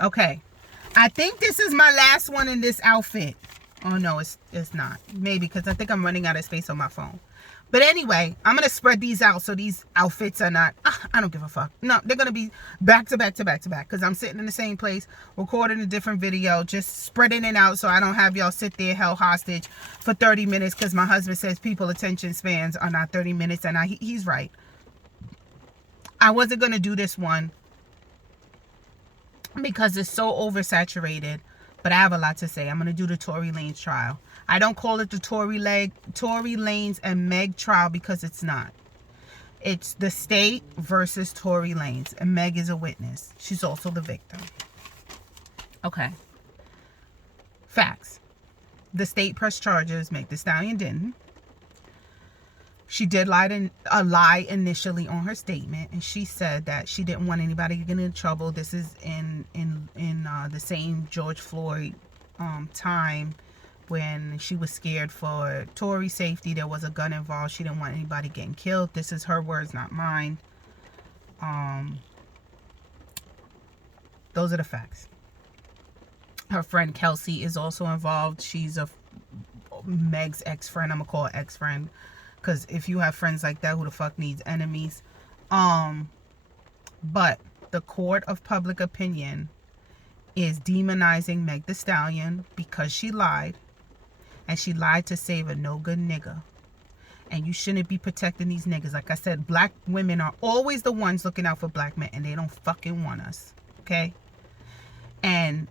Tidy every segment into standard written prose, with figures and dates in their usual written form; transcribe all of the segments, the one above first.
Okay. I think this is my last one in this outfit. Oh, no, it's not. Maybe because I think I'm running out of space on my phone. But anyway, I'm going to spread these out so these outfits are not... I don't give a fuck. No, they're going to be back to back to back to back because I'm sitting in the same place, recording a different video, just spreading it out so I don't have y'all sit there held hostage for 30 minutes because my husband says people attention spans are not 30 minutes, and he's right. I wasn't going to do this one because it's so oversaturated, but I have a lot to say. I'm going to do the Tory Lanez trial. I don't call it the Tory Lanez and Meg trial because it's not. It's the state versus Tory Lanez, and Meg is a witness. She's also the victim. Okay. Facts. The state pressed charges. Meg Thee Stallion didn't. She did lie initially on her statement, and she said that she didn't want anybody to get in trouble. This is in the same George Floyd time when she was scared for Tory's safety. There was a gun involved. She didn't want anybody getting killed. This is her words, not mine. Those are the facts. Her friend Kelsey is also involved. She's Meg's ex-friend. I'm gonna call her ex-friend, because if you have friends like that, who the fuck needs enemies? But the court of public opinion is demonizing Meg Thee Stallion because she lied. And she lied to save a no good nigga. And you shouldn't be protecting these niggas. Like I said, black women are always the ones looking out for black men, and they don't fucking want us. Okay? And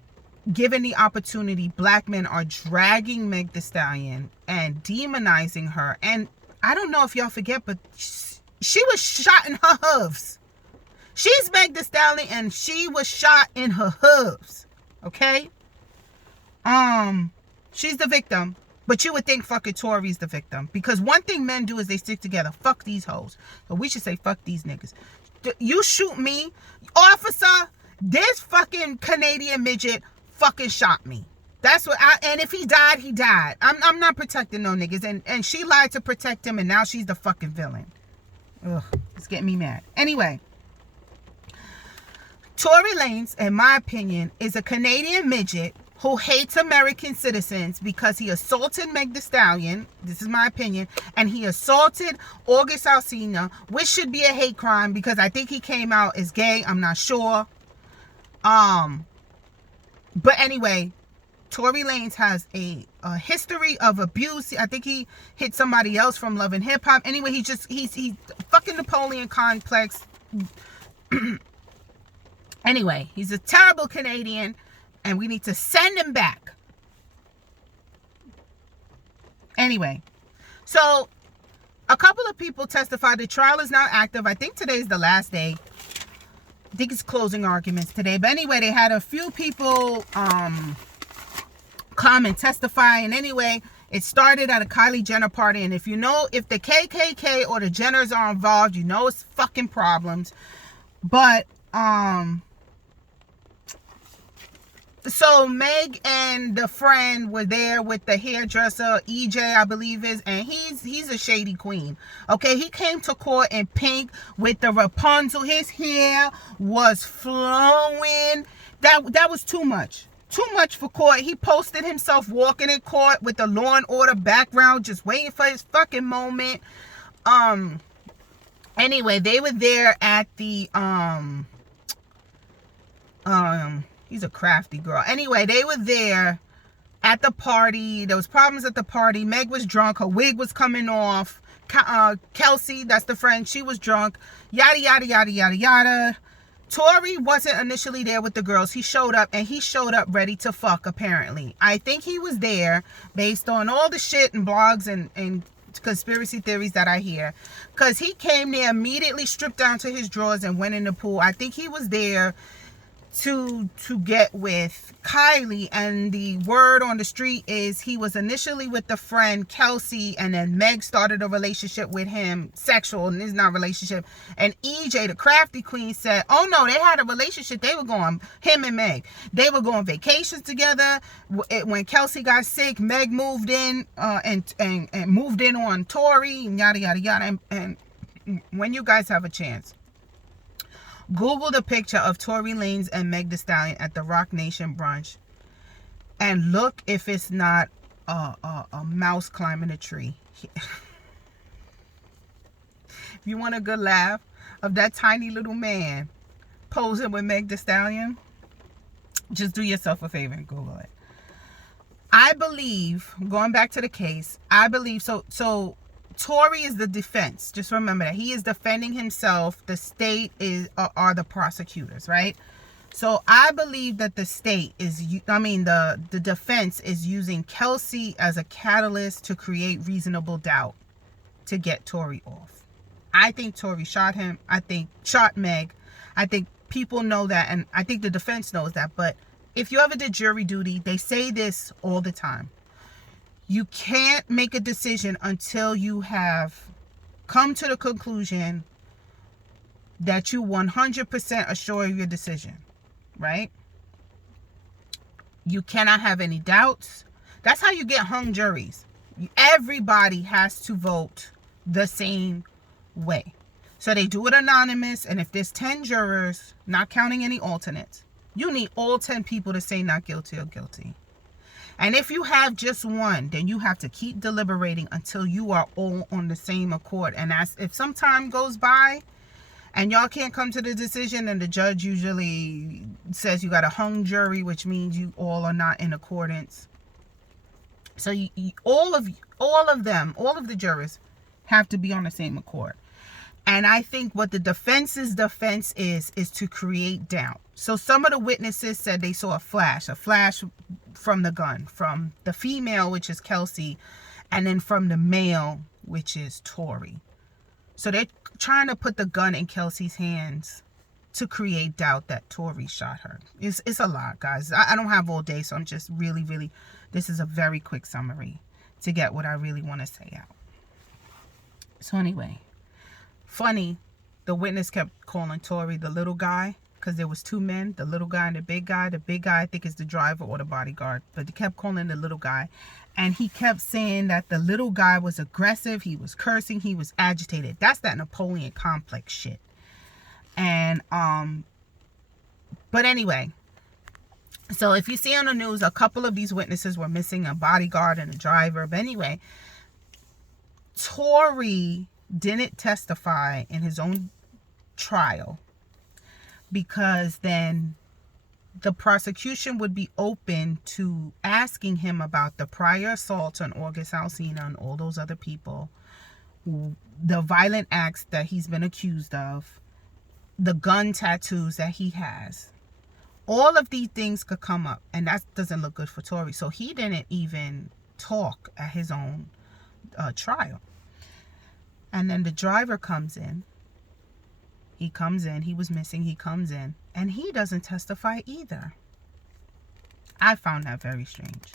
given the opportunity, black men are dragging Meg Thee Stallion and demonizing her. And I don't know if y'all forget, but she was shot in her hooves. She's Meg Thee Stallion, and she was shot in her hooves. Okay? She's the victim. But you would think fucking Tory's the victim. Because one thing men do is they stick together. Fuck these hoes. So we should say fuck these niggas. You shoot me, officer, this fucking Canadian midget fucking shot me. That's what and if he died, he died. I'm not protecting no niggas. And she lied to protect him, and now she's the fucking villain. Ugh, it's getting me mad. Anyway, Tory Lanez, in my opinion, is a Canadian midget who hates American citizens because he assaulted Meg Thee Stallion. This is my opinion. And he assaulted August Alsina, which should be a hate crime because I think he came out as gay. I'm not sure. But anyway, Tory Lanez has a history of abuse. I think he hit somebody else from Love and Hip Hop. Anyway, he's fucking Napoleon complex. Anyway, he's a terrible Canadian, and we need to send him back. Anyway, so a couple of people testified. The trial is now active. I think today's the last day. I think it's closing arguments today. But anyway, they had a few people come and testify. And anyway, it started at a Kylie Jenner party. And if you know, if the KKK or the Jenners are involved, you know it's fucking problems. But so Meg and the friend were there with the hairdresser, EJ, I believe is, and he's a shady queen. Okay, he came to court in pink with the Rapunzel. His hair was flowing. That was too much. Too much for court. He posted himself walking in court with the Law and Order background, just waiting for his fucking moment. Anyway, they were there at the he's a crafty girl. Anyway, they were there at the party. There was problems at the party. Meg was drunk. Her wig was coming off. Kelsey, that's the friend, she was drunk. Yada, yada, yada, yada, yada. Tory wasn't initially there with the girls. He showed up, and he showed up ready to fuck, apparently. I think he was there based on all the shit and blogs and conspiracy theories that I hear. Because he came there, immediately stripped down to his drawers and went in the pool. I think he was there to get with Kylie, and the word on the street is he was initially with the friend Kelsey, and then Meg started a relationship with him, sexual, and it's not a relationship. And EJ, the crafty queen, said, oh no, they had a relationship. They were going, him and Meg, they were going vacations together. When Kelsey got sick, Meg moved in and moved in on Tory, and yada yada yada. And when you guys have a chance, Google the picture of Tory Lanez and Meg Thee Stallion at the Rock Nation brunch and look if it's not a mouse climbing a tree. If you want a good laugh of that tiny little man posing with Meg Thee Stallion, just do yourself a favor and Google it. I believe, going back to the case, I believe, so Tory is the defense. Just remember that. He is defending himself. The state are the prosecutors, right? So I believe that the state is, the defense is using Kelsey as a catalyst to create reasonable doubt to get Tory off. I think Tory shot him. I think shot Meg. I think people know that, and I think the defense knows that. But if you ever did jury duty, they say this all the time. You can't make a decision until you have come to the conclusion that you 100% are sure of your decision, right? You cannot have any doubts. That's how you get hung juries. Everybody has to vote the same way. So they do it anonymous, and if there's 10 jurors, not counting any alternates, you need all 10 people to say not guilty or guilty. And if you have just one, then you have to keep deliberating until you are all on the same accord. And if some time goes by and y'all can't come to the decision, and the judge usually says you got a hung jury, which means you all are not in accordance. So all of the jurors have to be on the same accord. And I think what the defense's defense is to create doubt. So some of the witnesses said they saw a flash from the gun, from the female, which is Kelsey, and then from the male, which is Tory. So they're trying to put the gun in Kelsey's hands to create doubt that Tory shot her. It's a lot, guys. I don't have all day, so I'm just really, this is a very quick summary to get what I really want to say out. So anyway, funny, the witness kept calling Tory the little guy, because there was two men, the little guy and the big guy. The big guy, I think, is the driver or the bodyguard, but they kept calling the little guy. And he kept saying that the little guy was aggressive, he was cursing, he was agitated. That's that Napoleon complex shit. And, but anyway, so if you see on the news, a couple of these witnesses were missing, a bodyguard and a driver. But anyway, Tory didn't testify in his own trial, because then the prosecution would be open to asking him about the prior assaults on August Alsina and all those other people, the violent acts that he's been accused of, the gun tattoos that he has. All of these things could come up, and that doesn't look good for Tory. So he didn't even talk at his own trial. And then the driver comes in. He comes in. He was missing. He comes in. And he doesn't testify either. I found that very strange.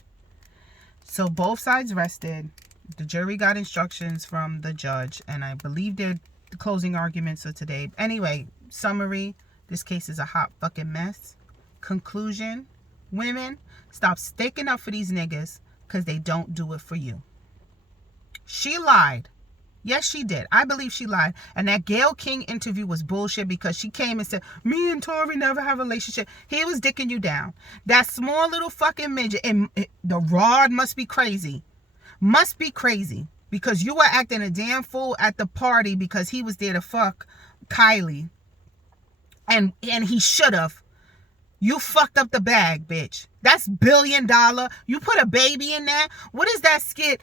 So both sides rested. The jury got instructions from the judge. And I believe they're the closing arguments of today. Anyway, summary. This case is a hot fucking mess. Conclusion. Women, stop sticking up for these niggas, because they don't do it for you. She lied. Yes, she did. I believe she lied. And that Gayle King interview was bullshit, because she came and said, me and Tory never have a relationship. He was dicking you down. That small little fucking midget. And the rod must be crazy. Must be crazy. Because you were acting a damn fool at the party because he was there to fuck Kylie. And he should have. You fucked up the bag, bitch. That's $1 billion. You put a baby in that. What is that skit?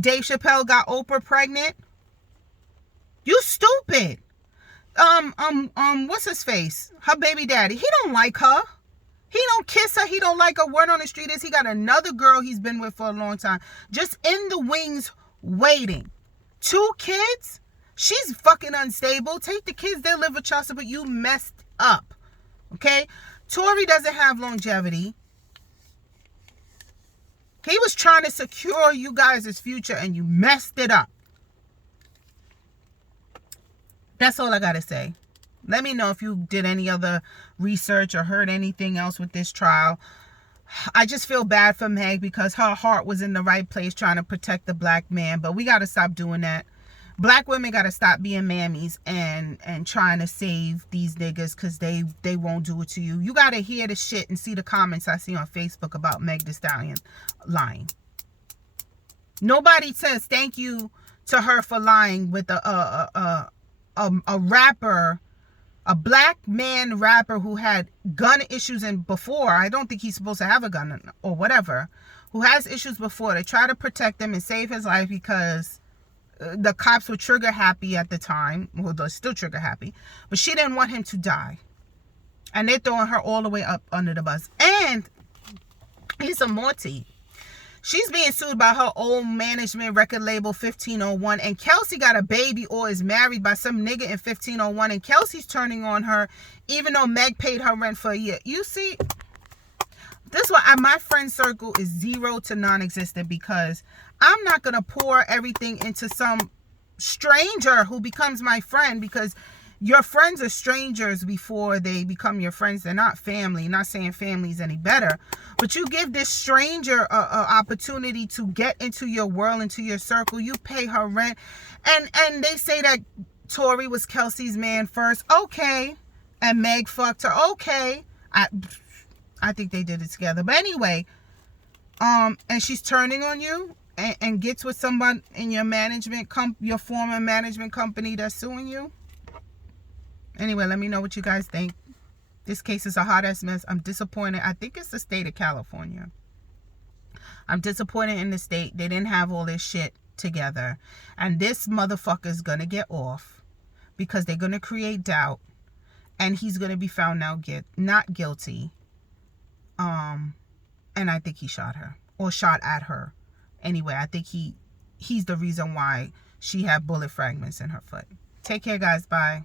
Dave Chappelle got Oprah pregnant. You stupid. What's his face? Her baby daddy. He don't like her. He don't kiss her. He don't like her. Word on the street is he got another girl he's been with for a long time, just in the wings waiting. 2 kids? She's fucking unstable. Take the kids, they'll live with child support. You messed up. Okay? Tory doesn't have longevity. He was trying to secure you guys' future, and you messed it up. That's all I got to say. Let me know if you did any other research or heard anything else with this trial. I just feel bad for Meg, because her heart was in the right place trying to protect the black man. But we got to stop doing that. Black women got to stop being mammies and trying to save these niggas because they won't do it to you. You got to hear the shit and see the comments I see on Facebook about Meg Thee Stallion lying. Nobody says thank you to her for lying with a rapper, a black man rapper who had gun issues and before. I don't think he's supposed to have a gun or whatever. Who has issues before. They try to protect him and save his life because the cops were trigger happy at the time. Well, they're still trigger happy. But she didn't want him to die. And they're throwing her all the way up under the bus. And here's some more tea. She's being sued by her old management record label 1501. And Kelsey got a baby or is married by some nigga in 1501. And Kelsey's turning on her even though Meg paid her rent for a year. You see, this is why my friend circle is 0 to non-existent, because I'm not going to pour everything into some stranger who becomes my friend, because your friends are strangers before they become your friends. They're not family. Not saying family is any better, but you give this stranger a opportunity to get into your world, into your circle. You pay her rent, and they say that Tory was Kelsey's man first. Okay, and Meg fucked her. Okay, I think they did it together. But anyway, and she's turning on you and gets with someone in your your former management company that's suing you. Anyway, let me know what you guys think. This case is a hot ass mess. I'm disappointed. I think it's the state of California. I'm disappointed in the state. They didn't have all this shit together. And this motherfucker's gonna get off because they're gonna create doubt. And he's gonna be found now not guilty. And I think he shot her or shot at her. Anyway, I think he's the reason why she had bullet fragments in her foot. Take care, guys. Bye.